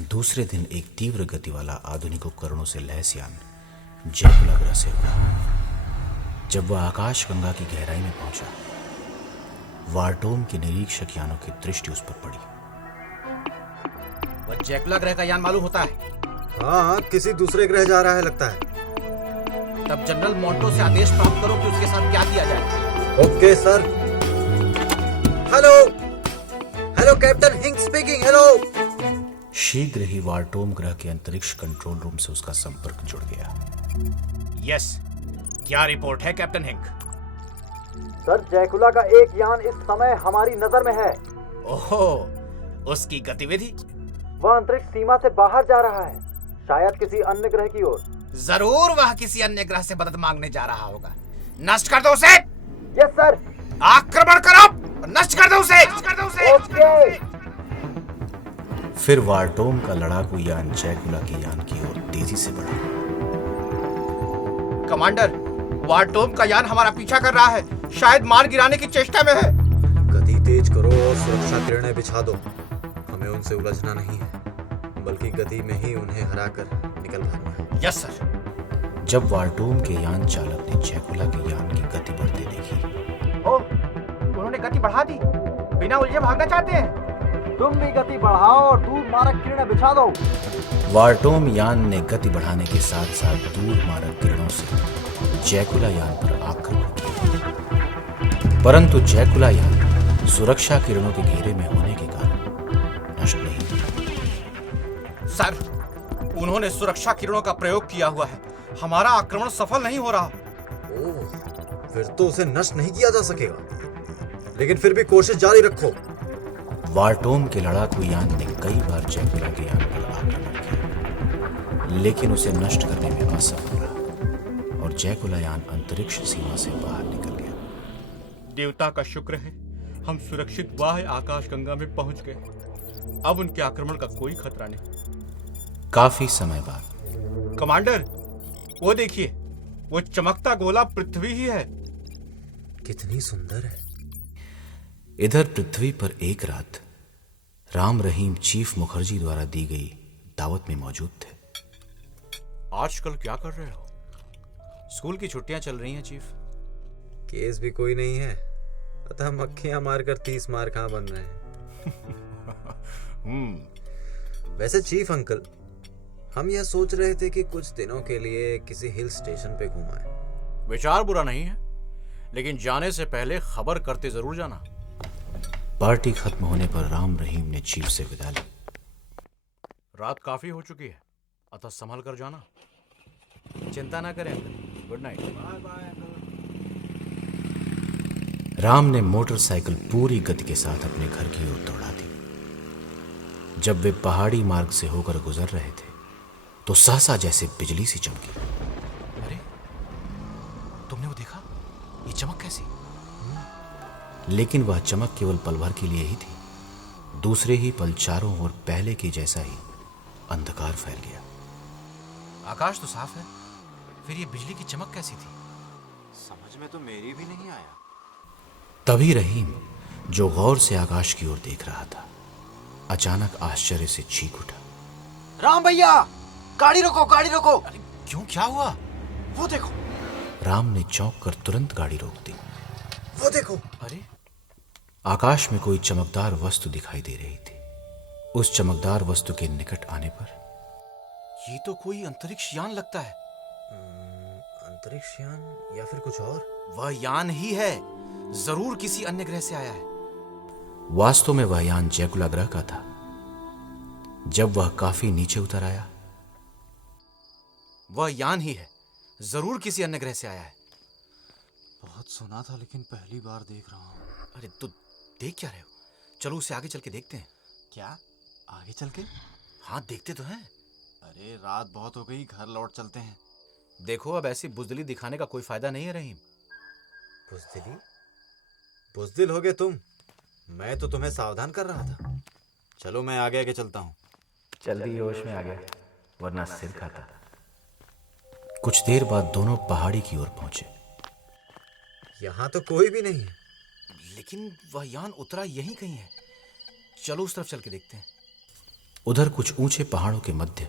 दूसरे दिन एक तीव्र गति वाला आधुनिक उपकरणों से लैस यान जैकुला ग्रह से उड़ा। जब वह आकाश गंगा की गहराई में पहुंचा, वार्टोम के निरीक्षक यानों की दृष्टि उस पर पड़ी। वह जैकुला ग्रह का यान मालूम होता है। हाँ, किसी दूसरे ग्रह जा रहा है लगता है। तब जनरल मोंटो से आदेश प्राप्त करो कि उसके साथ क्या किया जाए। Okay sir. Hello hello, captain Hink speaking. Hello. शीघ्र ही वार्टोम ग्रह के अंतरिक्ष कंट्रोल रूम से उसका संपर्क जुड़ गया। यस, क्या रिपोर्ट है कैप्टन हिंक? सर, जैकुला का एक यान इस समय हमारी नजर में है। ओहो, उसकी गतिविधि? वह अंतरिक्ष सीमा से बाहर जा रहा है, शायद किसी अन्य ग्रह की ओर। जरूर वह किसी अन्य ग्रह से मदद मांगने जा रहा होगा। नष्ट कर दो उसे। Yes sir. आक्रमण करो, नष्ट कर दो उसे। ओके। फिर वार्टोम का लड़ाकू यान जैकुला के यान की ओर तेजी से बढ़ा। कमांडर, वार्टोम का यान हमारा पीछा कर रहा है, शायद मार गिराने की चेष्टा में है। गति तेज करो और सुरक्षा किरणें बिछा दो। हमें उनसे उलझना नहीं है, बल्कि गति में ही उन्हें हराकर निकल भागना है। Yes sir. जब वार्टोम के यान चालक ने जैकुला के यान की गति बढ़ते देखी, ओह, उन्होंने गति बढ़ा दी। बिना उलझे भागना चाहते हैं। तुम भी गति बढ़ाओ और दूर मारक किरणें बिछा दो। वार्टोम यान ने गति बढ़ाने के साथ साथ दूर मारक किरणों से जैकुला यान पर आक्रमण किया, परंतु जैकुला यान सुरक्षा किरणों के घेरे में होने के कारण नष्ट नहीं हुआ। सर, उन्होंने सुरक्षा किरणों का प्रयोग किया हुआ है। हमारा आक्रमण सफल नहीं हो रहा। ओह, फिर तो उसे नष्ट नहीं किया जा सकेगा, लेकिन फिर भी कोशिश जारी रखो। वार्टोम के लड़ाकू यान ने कई बार जैकुला के यान पर आक्रमण किया, लेकिन उसे नष्ट करने में असफल रहा और जैकुला यान अंतरिक्ष सीमा से बाहर निकल गया। देवता का शुक्र है, हम सुरक्षित बाह्य आकाश गंगा में पहुंच गए। अब उनके आक्रमण का कोई खतरा नहीं। काफी समय बाद कमांडर, वो देखिए, वो चमकता गोला पृथ्वी ही है। कितनी सुंदर है। इधर पृथ्वी पर एक रात राम रहीम चीफ मुखर्जी द्वारा दी गई दावत में मौजूद थे। आजकल क्या कर रहे हो? स्कूल की छुट्टियां चल रही हैं चीफ। केस भी कोई नहीं है, अतः मक्खियां मारकर 30 मार कहां बन रहे हैं। वैसे चीफ अंकल, हम यह सोच रहे थे कि कुछ दिनों के लिए किसी हिल स्टेशन पे घुमाएं। विचार बुरा नहीं है, लेकिन जाने से पहले खबर करते जरूर जाना। पार्टी खत्म होने पर राम रहीम ने चीफ से विदा ली। रात काफी हो चुकी है, अतः संभल कर जाना। चिंता ना करें uncle. Good night. Bye bye uncle. Ram ने मोटरसाइकिल पूरी गति के साथ अपने घर की ओर दौड़ा दी। जब वे पहाड़ी मार्ग से होकर गुजर रहे थे तो सहसा जैसे बिजली सी चमकी। अरे, तुमने वो देखा? ये चमक कैसी? लेकिन वह चमक केवल पल भर के लिए ही थी। दूसरे ही पल चारों ओर पहले के जैसा ही अंधकार फैल गया। आकाश तो साफ है, फिर ये बिजली की चमक कैसी थी? समझ में तो मेरी भी नहीं आया। तभी रहीम, जो गौर से आकाश की ओर देख रहा था, अचानक आश्चर्य से चीख उठा। राम भैया, गाड़ी रोको, गाड़ी रोको। अरे क्यों, क्या हुआ? वो देखो। राम ने चौंक कर तुरंत गाड़ी रोक दी। वो देखो। अरे, आकाश में कोई चमकदार वस्तु दिखाई दे रही थी। उस चमकदार वस्तु के निकट आने पर ये तो कोई अंतरिक्ष यान लगता है। अंतरिक्ष यान या फिर कुछ और? वह यान ही है, जरूर किसी अन्य ग्रह से आया है। वास्तव में वह यान जैकुला ग्रह का था। जब वह काफी नीचे उतर आया, वह यान ही है, जरूर किसी अन्य ग्रह से आया है। बहुत सुना था, लेकिन पहली बार देख रहा हूँ। अरे तो देख क्या रहे हो? चलो उसे आगे चल के देखते हैं। क्या? आगे चल के? हाँ, देखते तो हैं। अरे रात बहुत हो गई, घर लौट चलते हैं। देखो, अब ऐसी बुजदिली दिखाने का कोई फायदा नहीं है रहीम। बुजदिली? बुजदिल हो गए तुम। मैं तो तुम्हें सावधान कर रहा था। चलो मैं आगे आगे चलता हूँ। जल्दी होश में आ गया, वरना सिर खाता। कुछ देर बाद दोनों पहाड़ी की ओर पहुंचे। यहाँ तो कोई भी नहीं है। लेकिन वह यान उतरा यहीं कहीं है। चलो उस तरफ चल के देखते हैं। उधर कुछ ऊंचे पहाड़ों के मध्य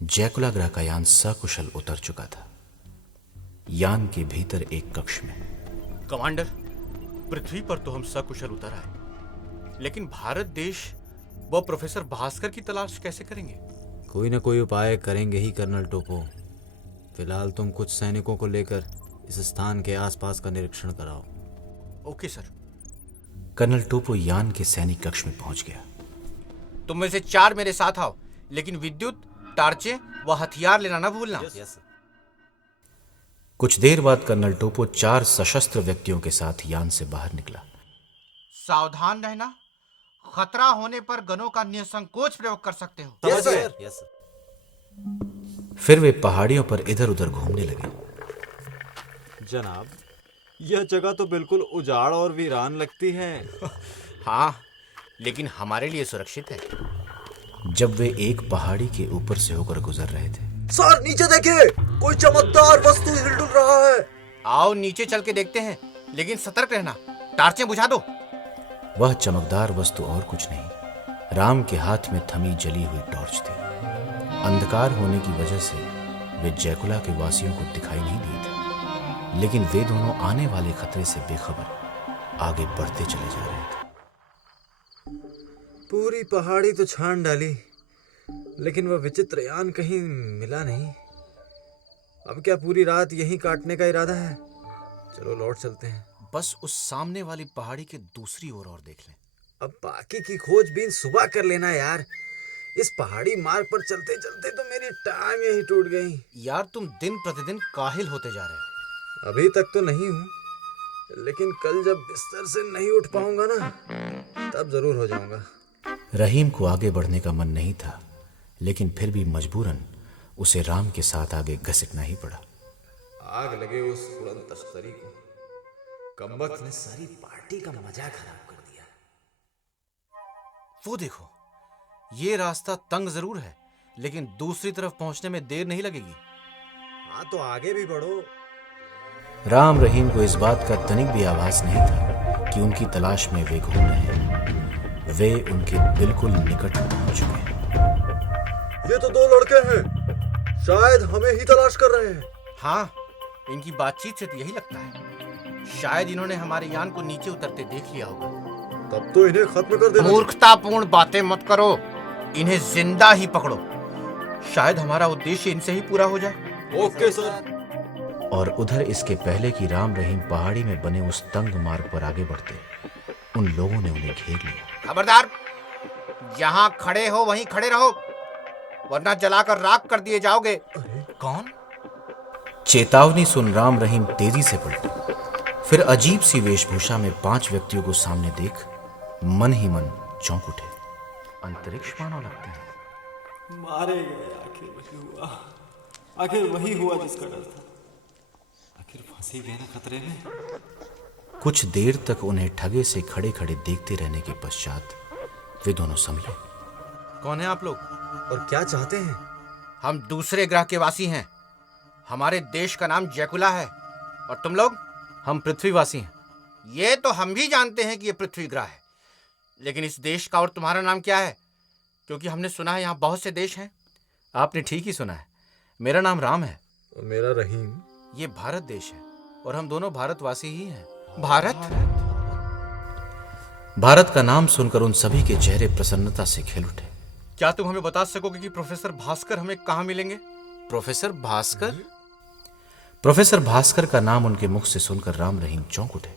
जैकुला ग्रह का यान सकुशल उतर चुका था। यान के भीतर एक कक्ष में कमांडर, पृथ्वी पर तो हम सकुशल उतर आए, लेकिन भारत देश व प्रोफेसर भास्कर की तलाश कैसे करेंगे? कोई ना कोई उपाय करेंगे ही कर्नल टोपो। फिलहाल तुम कुछ सैनिकों को लेकर इस स्थान के आसपास का निरीक्षण कराओ। Okay sir. कर्नल टोपो यान के सैनिक कक्ष में पहुंच गया। तुम में से 4 मेरे साथ आओ, लेकिन विद्युत, टार्चे व हथियार लेना ना भूलना। यस। कुछ देर बाद कर्नल टोपो 4 सशस्त्र व्यक्तियों के साथ यान से बाहर निकला। सावधान रहना, खतरा होने पर गनों का निसंकोच प्रयोग कर सकते हो। Yes sir. Yes sir. फिर वे पहाड़ियों पर इधर उधर घूमने लगे। जनाब, यह जगह तो बिल्कुल उजाड़ और वीरान लगती है। हाँ, लेकिन हमारे लिए सुरक्षित है। जब वे एक पहाड़ी के ऊपर से होकर गुजर रहे थे, सर नीचे देखिए, कोई चमकदार वस्तु हिलडुल रहा है। आओ नीचे चल के देखते हैं, लेकिन सतर्क रहना, टार्चें बुझा दो। वह चमकदार वस्तु और कुछ नहीं, राम के हाथ में थमी जली हुई टॉर्च थी। अंधकार होने की वजह से वे जैकुला के वासियों को दिखाई नहीं दिए थे, लेकिन वे दोनों आने वाले खतरे से बेखबर आगे बढ़ते चले जा रहे थे। पूरी पहाड़ी तो छान डाली, लेकिन वह विचित्र यान कहीं मिला नहीं। अब क्या पूरी रात यहीं काटने का इरादा है? चलो लौट चलते हैं। बस उस सामने वाली पहाड़ी के दूसरी ओर और देख लें। अब बाकी की खोजबीन सुबह कर लेना यार। इस पहाड़ी मार्ग पर चलते चलते तो मेरी टांग ही टूट गई। यार, तुम दिन प्रतिदिन काहिल होते जा रहे हो। अभी तक तो नहीं हूँ, लेकिन कल जब बिस्तर से नहीं उठ पाऊंगा ना, तब जरूर हो जाऊंगा। रहीम को आगे बढ़ने का मन नहीं था, लेकिन फिर भी मजबूरन उसे राम के साथ आगे घसीटना ही पड़ा। आग लगे उस उड़न तश्तरी को। कमबख्त ने सारी पार्टी का मजा खराब कर दिया। वो देखो, ये रास्ता तंग जरूर है, लेकिन दूसरी तरफ पहुंचने में देर नहीं लगेगी। हाँ तो आगे भी बढ़ो। राम रहीम को इस बात का तनिक भी आभास नहीं था कि उनकी तलाश में वे घूम रहे हैं। वे उनके बिल्कुल निकट पहुंच चुके हैं। ये तो 2 लड़के हैं, शायद हमें ही तलाश कर रहे हैं। हाँ, इनकी बातचीत से तो यही लगता है। शायद इन्होंने हमारे यान को नीचे उतरते देख लिया होगा। तब तो इन्हें खत्म कर देना। मूर्खतापूर्ण बातें मत करो, इन्हें जिंदा ही पकड़ो। शायद हमारा उद्देश्य इनसे ही पूरा हो जाए। Okay sir. और उधर इसके पहले कि राम रहीम पहाड़ी में बने उस तंग मार्ग पर आगे बढ़ते, उन लोगों ने उन्हें घेर लिया। खबरदार, जहां खड़े हो वहीं खड़े रहो, वरना जलाकर राख कर दिए जाओगे। कौन? चेतावनी सुन राम रहीम तेजी से पलटे। फिर अजीब सी वेशभूषा में 5 व्यक्तियों को सामने देख मन ही मन चौंक उठे। अंतरिक्ष मानव लगते हैं। मारे गए, आखिर वही हुआ। आखिर वही हुआ जिसका डर था। आखिर फंसे गए ना खतरे में। कुछ देर तक उन्हें ठगे से खड़े खड़े देखते रहने के पश्चात वे दोनों संभले। कौन है आप लोग? और क्या चाहते हैं? हम दूसरे ग्रह के वासी हैं। हमारे देश का नाम जैकुला है। और तुम लोग? हम पृथ्वीवासी हैं। ये तो हम भी जानते हैं कि ये पृथ्वी ग्रह है, लेकिन इस देश का और तुम्हारा नाम क्या है? क्योंकि हमने सुना है यहाँ बहुत से देश हैं। आपने ठीक ही सुना है। मेरा नाम राम है। और मेरा रहीम। ये भारत देश है और हम दोनों भारतवासी ही हैं। भारत? भारत का नाम सुनकर उन सभी के चेहरे प्रसन्नता से खिल उठे। क्या तुम हमें बता सकोगे कि प्रोफेसर भास्कर हमें कहाँ मिलेंगे? प्रोफेसर भास्कर? प्रोफेसर भास्कर का नाम उनके मुख से सुनकर राम रहीम चौंक उठे।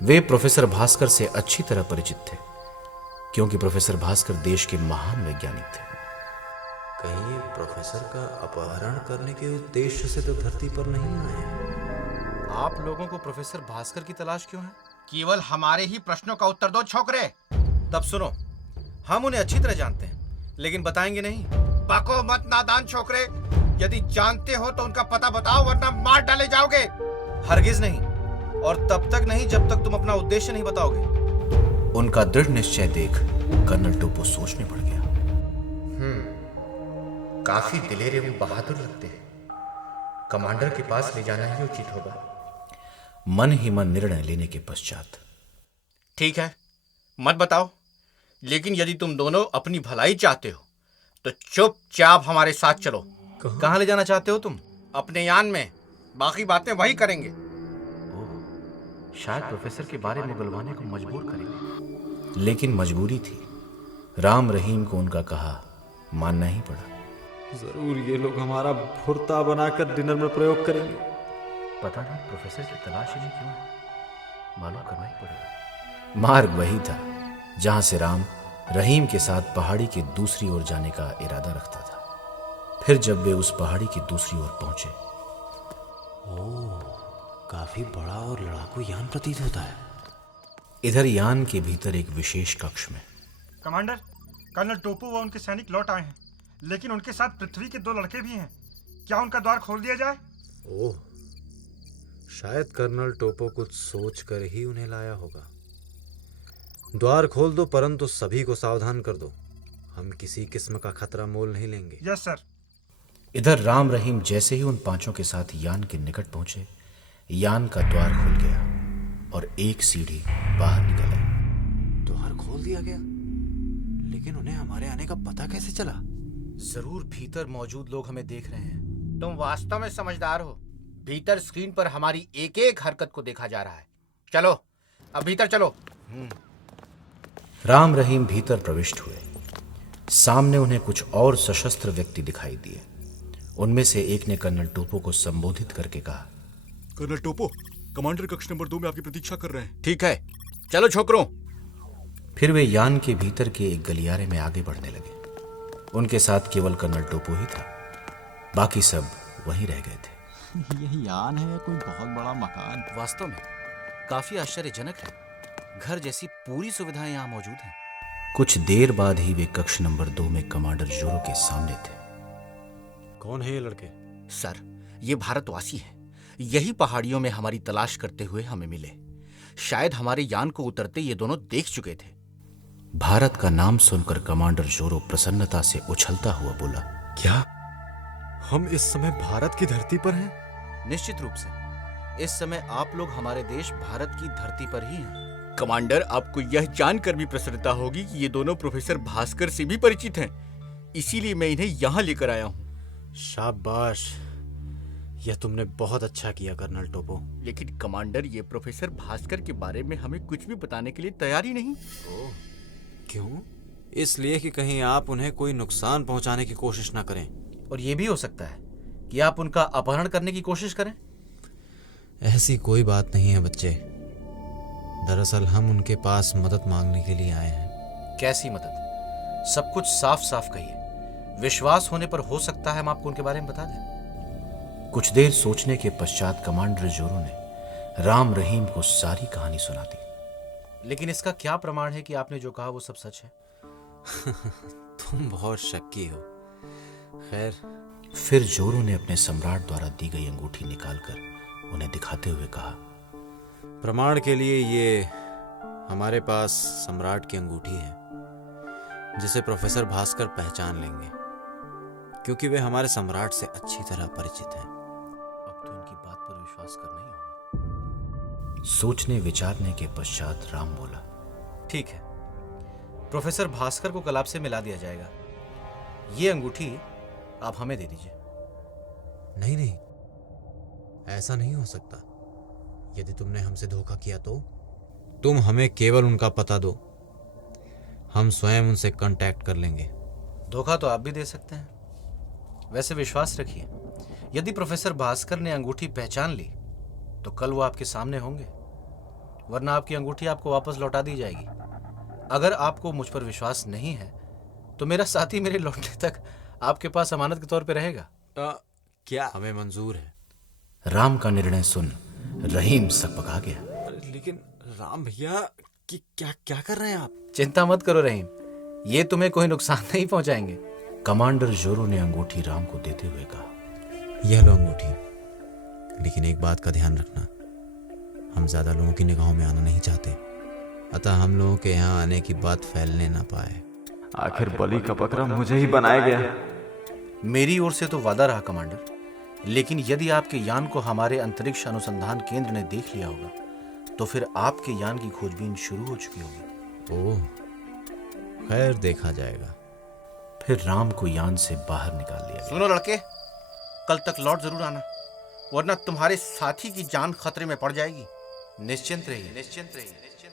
वे प्रोफेसर भास्कर से अच्छी तरह परिचित थे, क्योंकि प्रोफेसर भास्कर देश के महान वैज्ञानिक थे। कहीं ये प्रोफेसर का अपहरण करने के उद्देश्य से तो धरती पर नहीं आए। आप लोगों को प्रोफेसर भास्कर की तलाश क्यों है? केवल हमारे ही प्रश्नों का उत्तर दो, छोकरे। तब सुनो, हम उन्हें अच्छी तरह जानते हैं, लेकिन बताएंगे नहीं। बको मत नादान छोकरे। यदि जानते हो तो उनका पता बताओ, वरना मार डाले जाओगे। हरगिज नहीं, और तब तक नहीं जब तक तुम अपना उद्देश्य नहीं बताओगे। उनका दृढ़ निश्चय देख कर्नल टोपो सोचने पड़ गया। काफी दिलेर एवं बहादुर लगते हैं। कमांडर के पास ले जाना ही उचित होगा। मन ही मन निर्णय लेने के पश्चात, ठीक है, मत बताओ। लेकिन यदि तुम दोनों अपनी भलाई चाहते हो तो चुपचाप हमारे साथ चलो। कहाँ ले जाना चाहते हो तुम? अपने यान में, बाकी बातें वही करेंगे। ओह, शायद प्रोफेसर के बारे में बुलवाने को मजबूर करेंगे। लेकिन मजबूरी थी। राम रहीम को उनका कहा मानना ही पड़ा। जरूर ये लोग हमारा भुर्ता बनाकर डिनर में प्रयोग करेंगे। पता नहीं प्रोफेसर की तलाश इन्हें क्यों है, मालूम करना ही पड़ेगा। मार्ग वही था जहां से राम रहीम के साथ पहाड़ी की दूसरी ओर जाने का इरादा रखता था। फिर जब वे उस पहाड़ी की दूसरी ओर पहुंचे, ओह, काफी बड़ा और लड़ाकू यान प्रतीत होता है। इधर यान के भीतर एक विशेष कक्ष में कमांडर, कर्नल टोपो व उनके सैनिक लौट आए हैं, लेकिन उनके साथ पृथ्वी के 2 लड़के भी हैं। क्या उनका द्वार खोल दिया जाए? ओह, शायद कर्नल टोपो कुछ सोच कर ही उन्हें लाया होगा। द्वार खोल दो, परंतु सभी को सावधान कर दो। हम किसी किस्म का खतरा मोल नहीं लेंगे। Yes sir. इधर राम रहीम जैसे ही उन 5 के साथ यान के निकट पहुंचे, यान का द्वार खुल गया और एक सीढ़ी बाहर निकल आई। द्वार खोल दिया गया, लेकिन उन्हें हमारे आने का पता कैसे चला? जरूर भीतर मौजूद लोग हमें देख रहे हैं। तुम वास्तव में समझदार हो। भीतर स्क्रीन पर हमारी एक एक हरकत को देखा जा रहा है। चलो, अब भीतर चलो। राम रहीम भीतर प्रविष्ट हुए। सामने उन्हें कुछ और सशस्त्र व्यक्ति दिखाई दिए। उनमें से एक ने कर्नल टोपो को संबोधित करके कहा, कर्नल टोपो, कमांडर कक्ष नंबर 2 में आपकी प्रतीक्षा कर रहे हैं। ठीक है, चलो छोकरों। फिर वे यान के भीतर के एक गलियारे में आगे बढ़ने लगे। उनके साथ केवल कर्नल टोपो ही था, बाकी सब वहीं रह गए थे। यही यान है या कोई बहुत बड़ा मकान? वास्तव में काफी आश्चर्यजनक है। घर जैसी पूरी सुविधाएं यहाँ मौजूद हैं। कुछ देर बाद ही वे कक्ष नंबर 2 में कमांडर जोरो के सामने थे। कौन है ये लड़के? सर, ये भारतवासी हैं। यही पहाड़ियों में हमारी तलाश करते हुए हमें मिले। शायद हमारे यान को उतरते ये दोनों देख चुके थे। भारत का नाम सुनकर कमांडर जोरो प्रसन्नता से उछलता हुआ बोला, क्या हम इस समय भारत की धरती पर हैं? निश्चित रूप से इस समय आप लोग हमारे देश भारत की धरती पर ही हैं। कमांडर, आपको यह जानकर भी प्रसन्नता होगी कि ये दोनों प्रोफेसर भास्कर से भी परिचित हैं। इसीलिए मैं इन्हें यहाँ लेकर आया हूँ। शाबाश, यह तुमने बहुत अच्छा किया कर्नल टोपो। लेकिन कमांडर, ये प्रोफेसर भास्कर के बारे में हमें कुछ भी बताने के लिए तैयार ही नहीं। क्यों? इसलिए कि कहीं आप उन्हें कोई नुकसान पहुंचाने की कोशिश ना करें। और ये भी हो सकता है कि आप उनका अपहरण करने की कोशिश करें। ऐसी कोई बात नहीं है बच्चे। दरअसल हम उनके पास मदद मांगने के लिए आए हैं। कैसी मदद? सब कुछ साफ साफ कहिए। विश्वास होने पर हो सकता है हम आपको उनके बारे में बता दें। कुछ देर सोचने के पश्चात कमांडर जोरो ने राम रहीम को सारी कहानी सुना दी। लेकिन इसका क्या प्रमाण है कि आपने जो कहा वो सब सच है? तुम बहुत शक्की हो। खैर, फिर जोरो ने अपने सम्राट द्वारा दी गई अंगूठी निकालकर उन्हें दिखाते हुए कहा, प्रमाण के लिए ये हमारे पास सम्राट की अंगूठी है, जिसे प्रोफेसर भास्कर पहचान लेंगे, क्योंकि वे हमारे सम्राट से अच्छी तरह परिचित हैं। अब तो इनकी बात पर विश्वास करना ही होगा। सोचने विचारने के पश्चात राम बोला, ठीक है, प्रोफेसर भास्कर को कल आपसे मिला दिया जाएगा। ये अंगूठी आप हमें दे दीजिए। नहीं नहीं, ऐसा नहीं हो सकता। यदि तुमने हमसे धोखा किया तो तुम हमें केवल उनका पता दो, हम स्वयं उनसे कांटेक्ट कर लेंगे। धोखा तो आप भी दे सकते हैं। वैसे विश्वास रखिए, यदि प्रोफेसर भास्कर ने अंगूठी पहचान ली तो कल वो आपके सामने होंगे, वरना आपकी अंगूठी आपको वापस लौटा दी जाएगी। अगर आपको मुझ पर विश्वास नहीं है तो मेरा साथी मेरे लौटने तक आपके पास अमानत के तौर पे रहेगा। क्या? हमें मंजूर है। राम का निर्णय सुन रहीम सकपका गया। लेकिन राम भैया, क्या क्या कर रहे हैं आप? चिंता मत करो रहीम, ये तुम्हें कोई नुकसान नहीं पहुंचाएंगे। कमांडर जोरो ने अंगूठी राम को देते हुए कहा, यह लो अंगूठी, लेकिन एक बात का ध्यान रखना, हम ज्यादा लोगों की निगाहों में आना नहीं चाहते, अतः हम लोगों के यहाँ आने की बात फैलने ना पाए। आखिर बलि का बकरा मुझे ही बनाया गया। मेरी ओर से तो वादा रहा कमांडर, लेकिन यदि आपके यान को हमारे अंतरिक्ष अनुसंधान केंद्र ने देख लिया होगा तो फिर आपके यान की खोजबीन शुरू हो चुकी होगी। ओह, खैर देखा जाएगा। फिर राम को यान से बाहर निकाल लिया गया। सुनो लड़के, कल तक लौट जरूर आना, वरना तुम्हारे साथी की जान खतरे में पड़ जाएगी। निश्चिंत रहिए, निश्चिंत रहिए।